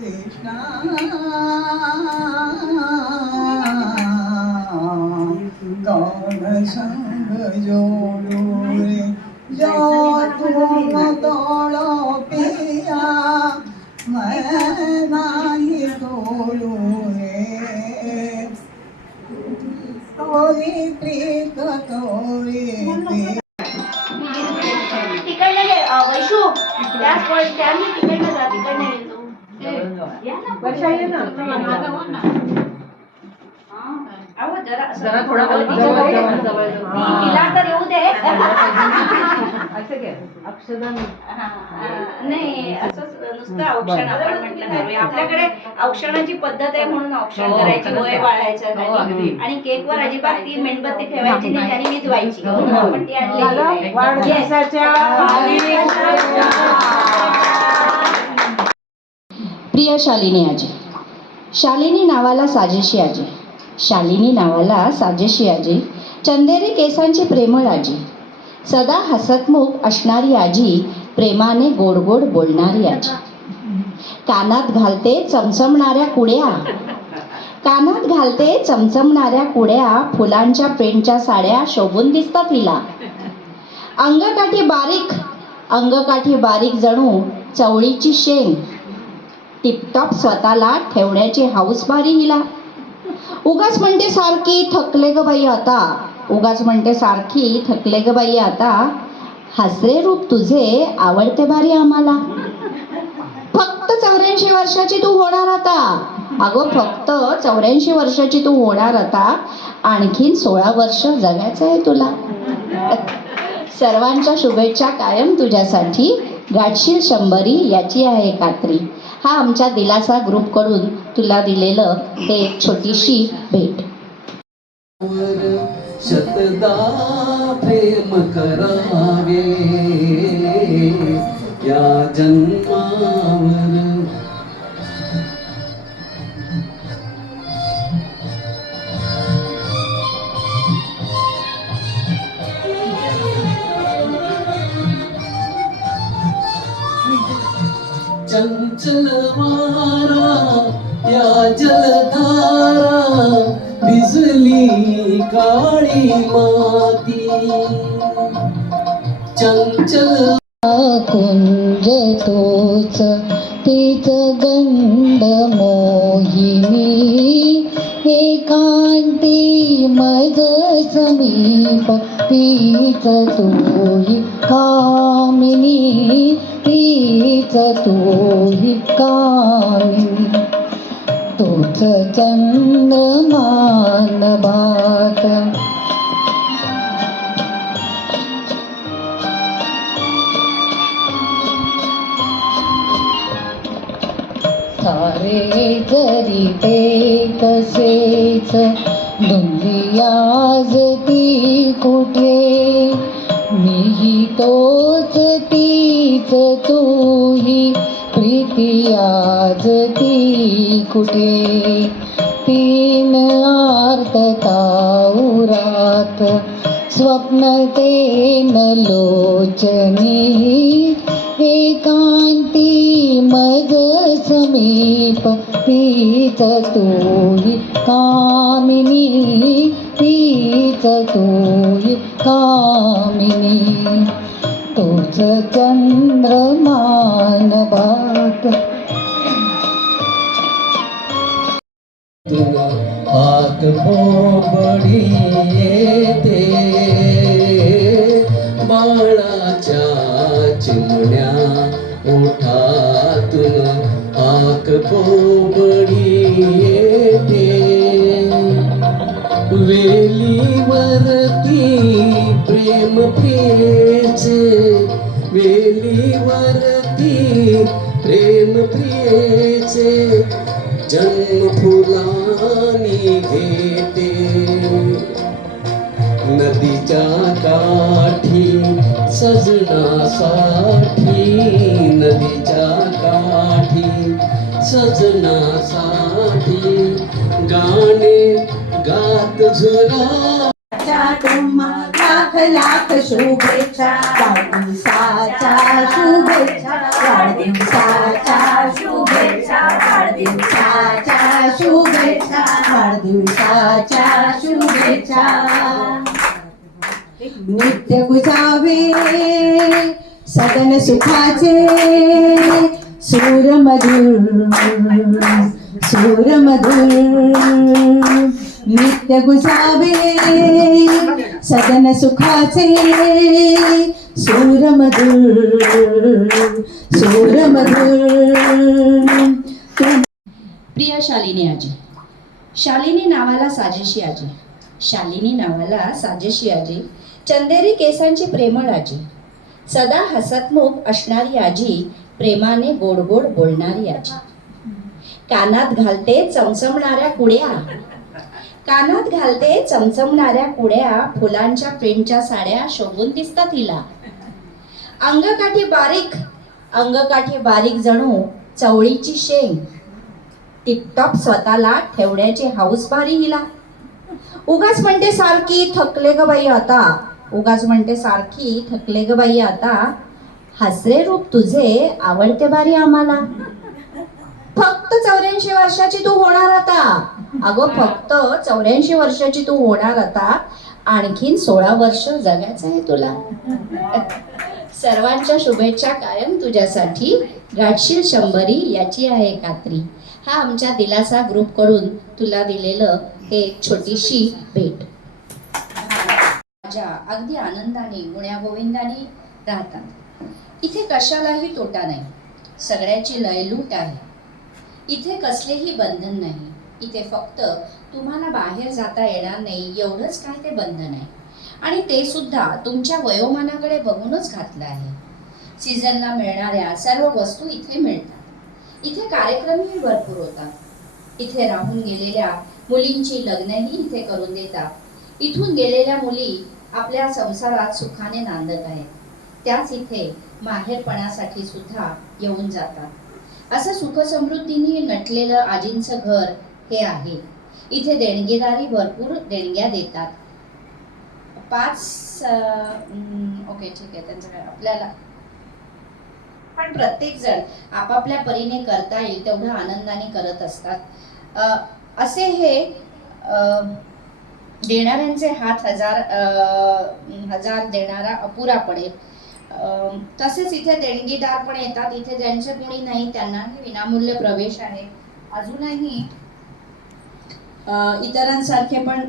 कृष्णा कौन संग जोड़ू रे जो तुम तोड़ो पिया मैं नहीं तोड़ू रे कोई प्रीत कोई तिकडनं घे वैशू त्याने तिकडनं जा तिकडनं घे तू वर्षा ये ना जरा थोडा तिला तर येऊ दे अक्षदा नाही असंच नुसतं औक्षण आपण म्हटलं करूया आपल्याकडे औक्षणाची पद्धत आहे म्हणून औक्षण करायची गोळे वाढायचं आणि केकवर अजिबात ती मेणबत्ती ठेवायची नाही आणि विजवायची आपण ती आणली वाढदिवसाच्या प्रिय शालिनी आजी, शालिनी नावाला साजेशी आजी, शालिनी नावाला साजेशी आजी, चंदेरी केसांची प्रेमळ आजी, सदा हसतमुख असणारी आजी, प्रेमाने गोड गोड बोलणारी आजी, कानात घालते चमचमणाऱ्या कुड्या, कानात घालते चमचमणाऱ्या कुड्या, फुलांच्या पेंटच्या साड्या शोभून दिसतात हिला, अंगकाठी बारीक जणू चवळीची शेंग, टिपटॉप स्वतःला ठेवण्याची हाऊस भारी हिला, उगाच म्हणते सारखी थकले ग बाई आता, उगाच म्हणते सारखी थकले ग बाई आता, हसरे रूप तुझे आवडते भारी आम्हाला, फक्त 84 वर्षाची तू होणार आता, अगं फक्त 84 वर्षाची तू होणार आता, आणखीन 16 वर्ष जगायचं आहे तुला. सर्वांच्या शुभेच्छा कायम तुझ्यासाठी, गाठशील 100 याची आहे खात्री. हा आमच्या दिलासा ग्रुप कडून तुला दिलेलं ते एक छोटीशी भेट. शतदा प्रेम करावे या जन्मावर, चंचल वारा या जलधारा, भिजली काळी माती, चंचल कुंज तोच तीच गंध मोहिनी, एकांती मज समीप तीच तोही कामिनी, तीच तोही कामिनी, तोच चंद्रमान बात, सारे जरी ते कसेच धुंदी आज ती कुठे, मीही तोच तीच तूही प्रीती आज ती कुठे, तीन आर्तता उरात स्वप्न तेन लोचनी, एकांती मज समीप तीच तूही कामिनी, तीच तूही कामिनी, तोच चंद्रमान बात. हात बोबडी येते बाळाच्या चिमण्या ओठातून, हाक बोबडी येते वेलीवरती प्रेम प्रियेचे, वेलीवरती प्रेम प्रियेचे, जन्म फुलानी घेते, नदीच्या काठी सजनासाठी, नदीच्या काठी सजनासाठी, काठी गाणे गात झुला तुम्हा लाख लाख शुभेच्छा वाढदिवसाच्या शुभेच्छा वाढदिवसाच्या शुभेच्छा वाढदिवसाच्या शुभेच्छा वाढदिवसाच्या शुभेच्छा नित्य गुजावे सदन सुखाचे सूरमधुर नित्य गुजावे सदन सुखाचे सूरमधुर प्रिय शालिनी आजी, शालिनी नावाला साजेशी आजी, शालिनी नावाला साजेशी आजी, चंदेरी केसांची प्रेमळ आजी, सदा हसतमुख असणारी आजी, प्रेमाने गोड गोड बोलणारी आजी, कानात घालते चमचमणाऱ्या कुड्या, कानात घालते चमचमणाऱ्या कुड्या, फुलांच्या प्रिंटच्या साड्या शोभून दिसतात हिला, अंगकाठी बारीक जणू चवळीची शेंग, टिपटॉप स्वतःला ठेवण्याची हाऊस भारी हिला, उगाच म्हणते सारखी थकले ग बाई आता, उगाच म्हणते सारखी थकले ग बाई आता, हसरे रूप तुझे आवडते बारी आम्हाला, फक्त 84 वर्षाची तू होणार आता, अगो फक्त 84 वर्षाची तू होणार आता, आणखीन 16 वर्ष जगायचं आहे तुला. सर्वांच्या शुभेच्छा कायम तुझ्यासाठी, गाठशील 100 याची आहे खात्री. हा आमच्या दिलासा ग्रुप कडून तुला दिलेलं हे छोटीशी भेट. माझ्या अगदी आनंदाने गुण्यागोविंदाने राहतात. इथे कशालाही तोटा नाही, सगळ्याची लयलूट आहे. इथे कसलेही बंधन नाही. इथे फक्त तुम्हाला बाहेर जाता येणार नाही एवढंच काय ते बंधन आहे, आणि ते सुद्धा तुमच्या वयोमानाकडे बघूनच घातलं आहे. सीझनला मिळणाऱ्या सर्व वस्तू इथे मिळतात. इथे कार्यक्रमही भरपूर होतात. इथे राहून गेलेल्या मुलींची लग्नही इथे करून देतात. इथून गेलेल्या मुली आपल्या संसारात सुखाने नांदत आहेत. त्याच इथे माहेरपणासाठी सुद्धा येऊन जातात. असं सुखसमृद्धीने नटलेलं आजींचं घर हे आहे. इथे देणगीदारी भरपूर देणग्या देतात. 5 ओके ठीक आहे, त्यांचं काय आपल्याला, पण प्रत्येक जण आपापल्या परीने करता येईल तेवढं आनंदाने करत असतात. असे हे देणाऱ्यांचे हात हजार देणारा अपुरा पडेल. तसेच इथे देणगीदार पण येतात. इथे ज्यांचे कोणी नाही त्यांनाही विनामूल्य प्रवेश आहे. अजूनही इतरांसारखे पण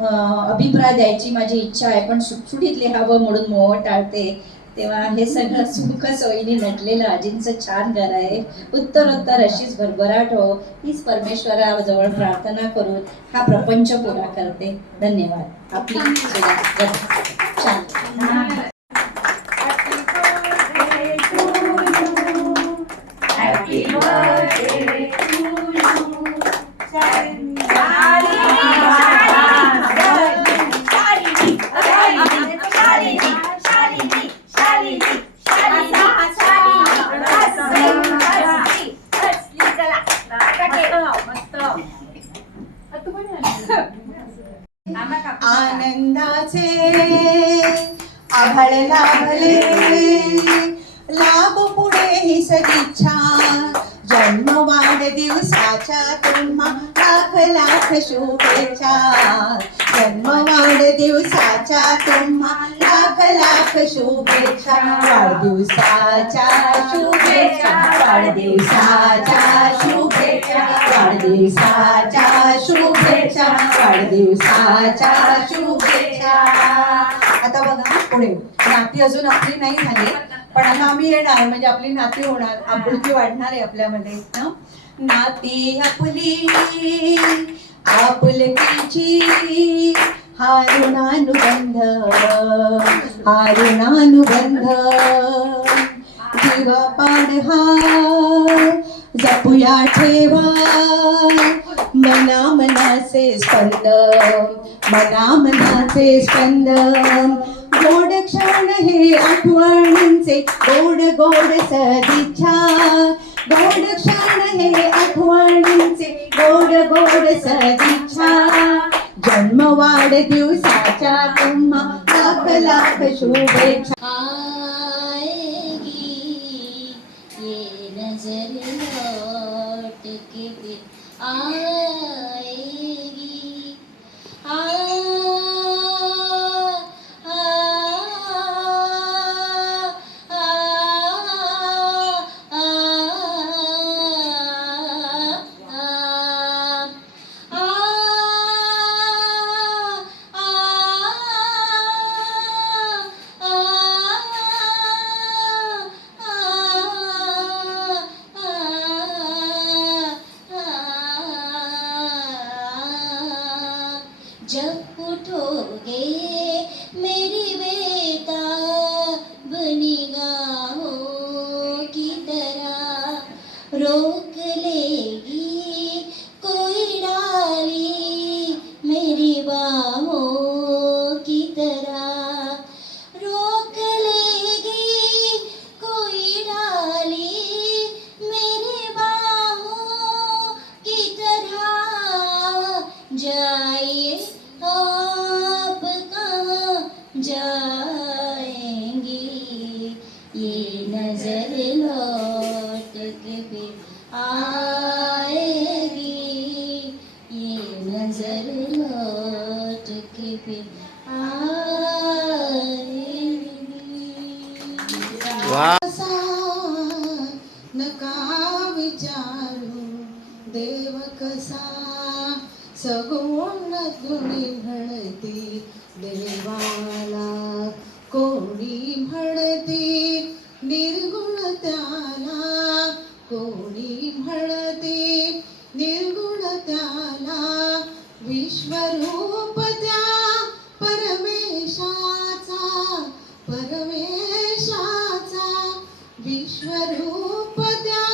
अभिप्राय द्यायची माझी इच्छा आहे, पण सुटसुटीत लिहावं म्हणून मोह टाळते. तेव्हा हे सगळं सुख सोयीने नटलेलं आजींचं छान घर आहे. उत्तरोत्तर अशीच भरभराट हो हीच परमेश्वराजवळ प्रार्थना करून हा प्रपंच पुरा करते. धन्यवाद. आपली छान. आनंदाचे आभाळ लाभले, लाभ पुढे ही सदिच्छा, जन्म वाढदिवसाच्या तुम्हा लाख लाख शुभेच्छा, जन्म वाढदिवसाच्या तुम्हा लाख लाख शुभेच्छा, वाढदिवसाच्या शुभेच्छा, वाढदिवसाच्या शुभेच्छा, वाढदिवसाच्या शुभेच्छा, वाढदिवसाच्या शुभेच्छा. आता बघा पुढे नाती अजून आपली नाही झाली, पण आता आम्ही येणार म्हणजे आपली नाती होणार, आपुलकी वाढणार आहे आपल्यामध्ये. नाती आपली आपुलकीची हा ऋणानुबंध, हा ऋणानुबंध, जीवा पाड हा जपूया ठेवा, मना मनाचे स्पंद, मना मनाचे स्पंद, गोड क्षण हे आठवणींचे, गोड गोड सदिच्छा, गोड क्षण हे आठवणींचे गोड गोड सदिच्छा जन्म वाढदिवसाच्या तुम्हा लाख लाख शुभेच्छा आएगी ये नजर लौट के फिर आएगी आ जब उठोगे मेरी बेताब निगाहों की तरह रोक लेगी कोई डाली मेरी बाहों की तरह रोक लेगी कोई डाली मेरी बाहों की तरह जाइए आप कहाँ जाएंगी ये नजर लौट के फिर आएगी ये नजर लौट के फिर कसा नका विचारू देव कसा सगुण गुणी म्हणती देवाला कोणी म्हणती निर्गुण त्याला कोणी म्हणती निर्गुण त्याला विश्वरूप त्या परमेशाचा विश्वरूप त्या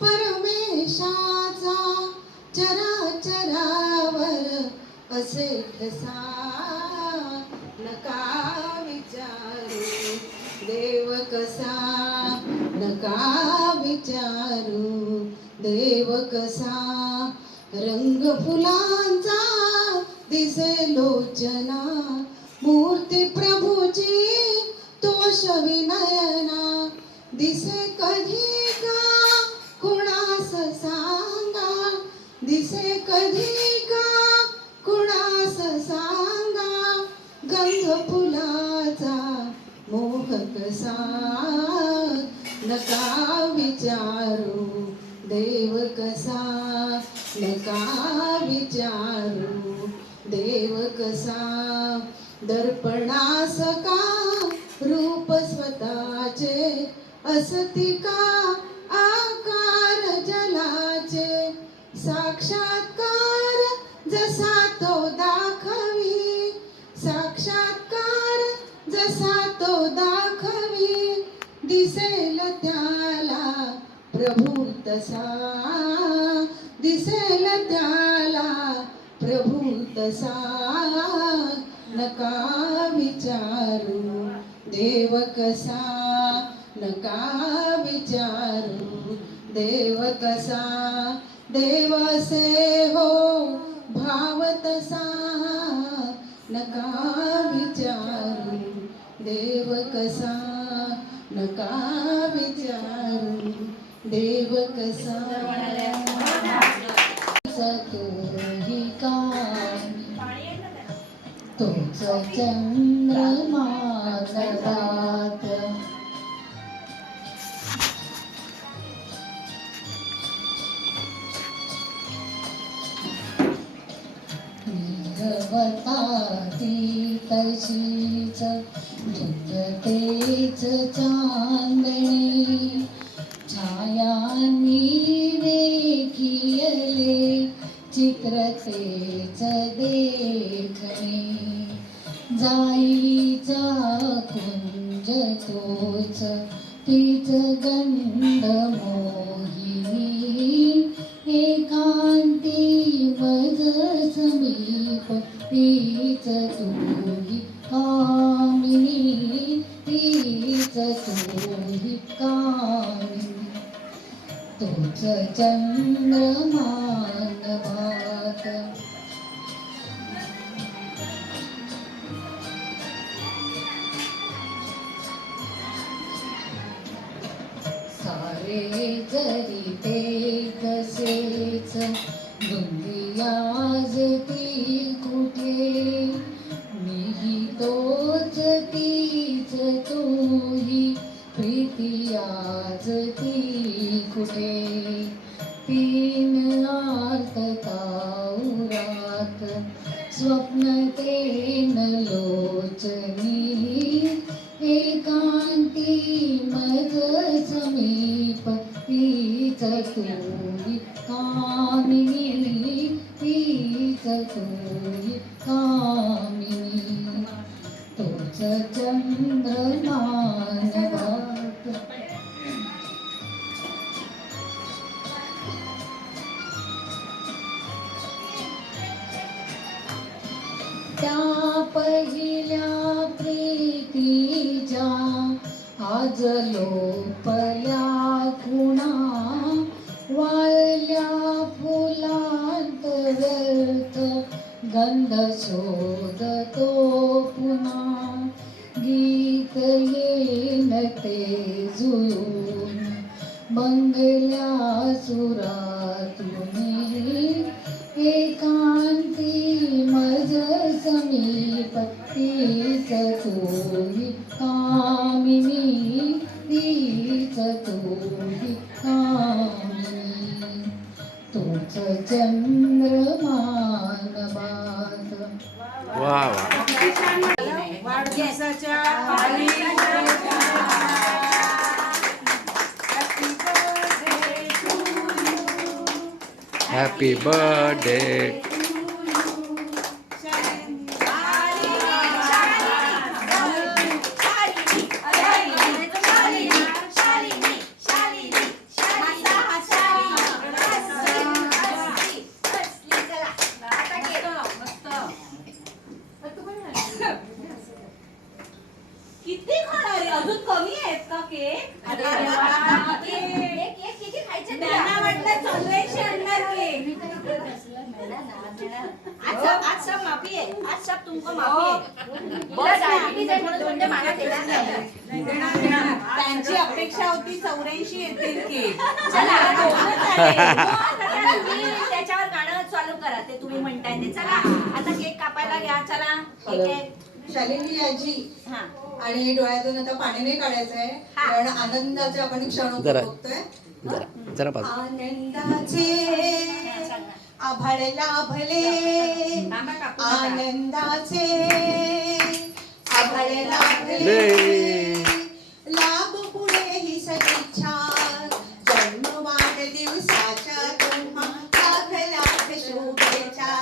परमेशाचा चराचरावर असे ठसा नका विचारू देव कसा नका विचारू देव कसा रंग फुलांचा दिसे लोचना मूर्ती प्रभूची तोष विनयना दिसे कधी का कुणास सांगा दिसे कधी का कुणास सांगा गंध फुलाचा मोह कसा नका विचारू देव कसा नका विचारू देव कसा दर्पणास का रूप स्वतःचे असती का आकार जलाचे साक्षात्कार जसा तो दाखवी साक्षात्कार जसा तो दाखवी दिसेल त्याला प्रभू तसा दिसेल त्याला प्रभू तसा नका विचारू देव कसा नका विचारू देव कसा देव से हो भाव तसा नका विचारू देव कसा नका विचारू देव कसा तोही काय तोच चंद्रमा नदात ती तशीच झुकतेच चांदणी छायांनी देखियले चित्रतेच देखणे जाईचा कुंज तोच तीच गंध मोहिनी एकांती मज समीप तीच तुही कामिनी तीच तुही कामिनी चंद्रमान भात सारे जरी ते कसेच दुनियाज ती कुठे मीही तोच तीच तोही प्रीती आज ती कुठे तीन आर्त ताउरात स्वप्न ते न लोचनी एकांती मज समीप तीच तोही कामिनी तीच तोही कामिनी तोच चंद्रमान भात त्या पहिल्या प्रीतीच्या आज लोपल्या खुणा वाळल्या फुलांत व्यर्थ गंध शोधतो पुन्हा गीत येन ते जुळून बंगल्या सुरातून एकांती मज समीप तीच तोही कामिनी तीच तोही कामिनी तोच चंद्रमान भात वा वा वाढदिवसाच्या हॅपी बर्थडे किती खाणार आहे? अजून कमी आहेत का केक? अरे देवा, केक किती खायचे तुला? त्यांना वाटलं चॉकलेटशी आणणार केक. आज सब माफी आहे, आज सब तुमको माफी आहे. बस डायबिटीज आहे म्हणून तुमच्या मागे देणार नाही. त्यांची अपेक्षा होती 84 येतील केक. चला, दोनच आले. तुम्ही त्याच्यावर गाणं चालू करा, ते तुम्ही म्हणताय ते. चला, आता केक कापायला घ्या. चला, ठीक आहे. शालिनी आजी हा. आणि डोळ्यातून आता पाणी नाही काढायचं आहे हा. कारण आनंदाचे आपण क्षण जरा. उपभोगतोय. जरा बाजू आनंदाचे आभाळ लाभले आनंदाचे आभाळ लाभले लाभ पुढे ही सदिच्छा जन्म वाढदिवसाच्या तुम्हा लाख लाख शुभेच्छा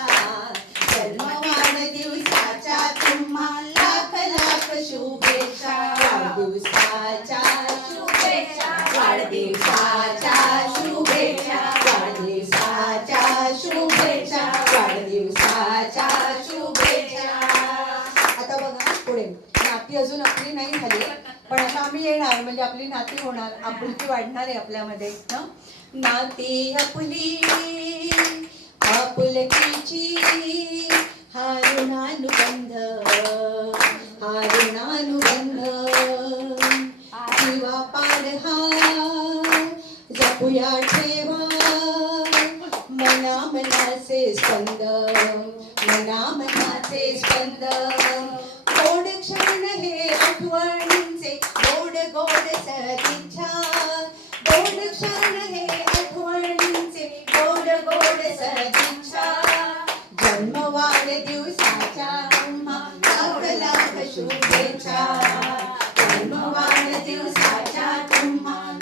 जन्म वाढदिवसाच्या तुम्हा लाख लाख शुभेच्छा वाढदिवसाच्या शुभेच्छा वाढदिवसाच्या शुभेच्छा वाढदिवसाच्या शुभेच्छा वाढदिवसाच्या शुभेच्छा. आता बघा पुढे नाती अजून आपली नाही झाली पण आता आम्ही येणार म्हणजे आपली नाती होणार आपुलकी वाढणार आहे आपल्यामध्ये ना नाती आपली आपुलकीची हा ऋणानुबंध हा ऋणानुबंध जीवा पार हा जपूया ठेवा मना मनाचे स्पंद मना मनाचे स्पंद गोड क्षण हे आठवणींचे गोड गोड सदिच्छा गोड क्षण हे आठवणींचे गोड गोड सदिच्छा जन्म वाढदिवसाच्या लाख लाख शुभेच्छा जन्म वाढदिवसाच्या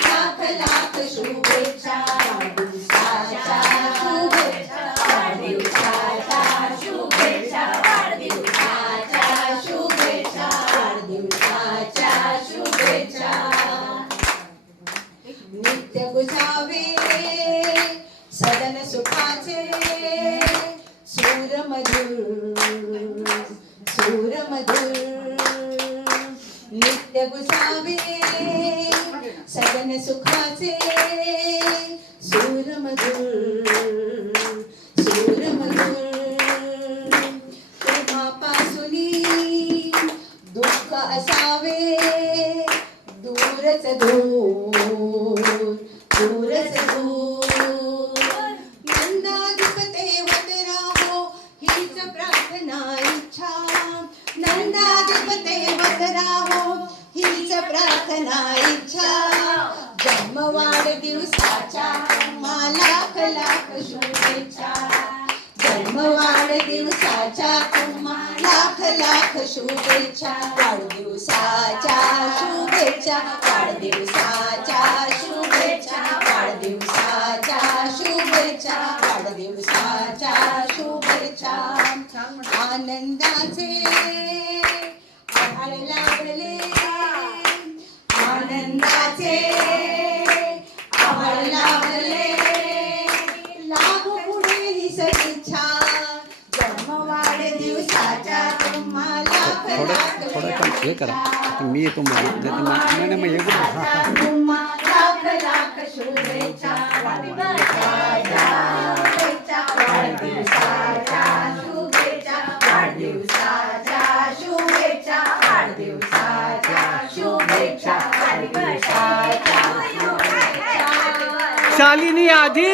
लाख लाख शुभेच्छा वाढदिवसाच्या शुभेच्छा वाढदिवसाच्या शुभेच्छा वाढदिवसाच्या शुभेच्छा वाढदिवसाच्या शुभेच्छा नित्य गुजावे सदन सुखाचे सूर मधुर नित्य गुजावे सदन सुखाचे सूरमधुर सूरमधुर तेव्हापासूनी दुःख असावे दूरच दूर दूरच दूर नंदाधिप तेवत राहो हीच प्रार्थना इच्छा नंदाधिप तेवत राहो हीच प्रार्थना इच्छा जन्म वाढदिवसाच्या तुम्हा लाख लाख शुभेच्छा जन्म वाढदिवसाच्या तुम्हा लाख लाख शुभेच्छा वाढदिवसाच्या शुभेच्छा वाढदिवसाच्या शुभेच्छा वाढदिवसाच्या शुभेच्छा वाढदिवसाच्या शुभेच्छा आनंदाचे आभाळ लागले आनंदाचे आभाळ लागले लागू पुढे ही सदिच्छा जन्म वाढदिवसाच्या तुम्हाला थोडं हे करा मी येतो नाही मग हे लाख लाख शुभेच्छा वाढदिवसाच्या शुभेच्छा वाढदिवसाच्या शुभेच्छा वाढदिवसाच्या शुभेच्छा वाढदिवसाच्या शुभेच्छा शालिनी आधी